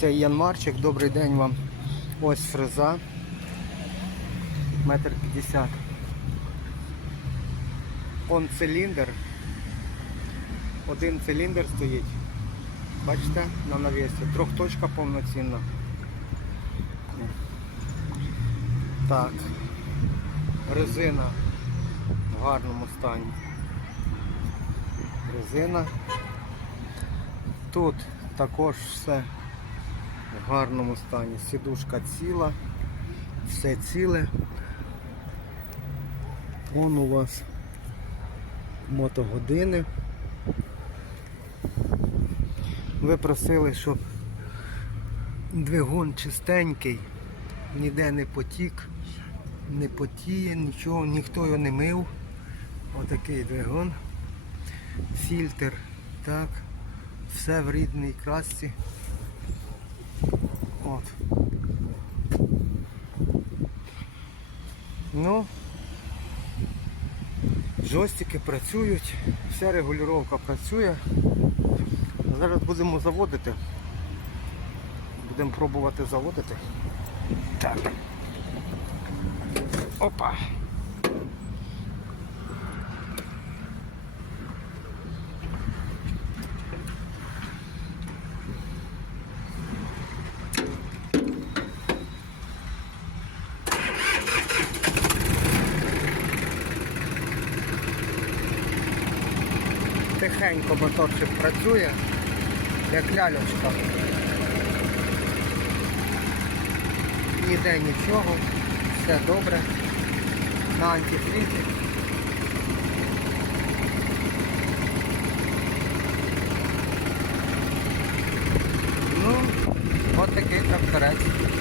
Це Янмарчик, добрий день вам. Ось фреза. Метр п'ятдесят. Он циліндр. Один циліндр стоїть. Бачите, на навісі. Трьохточка повноцінна. Так. Резина в гарному стані. Резина. Тут також все в гарному стані. Сідушка ціла, все ціле. Вон у вас мотогодини. Ви просили, щоб двигун чистенький, ніде не потік, не потіє, нічого, ніхто його не мив. Отакий двигун. Фільтр, так, все в рідній красці. От. Ну, джойстики працюють, вся регулювання працює. Зараз будемо заводити. Будемо пробувати заводити. Так. Опа. Тихенько моторчик працює, як лялечка. Ніде нічого, все добре. На антифрізі. Ну, от такий тракторець.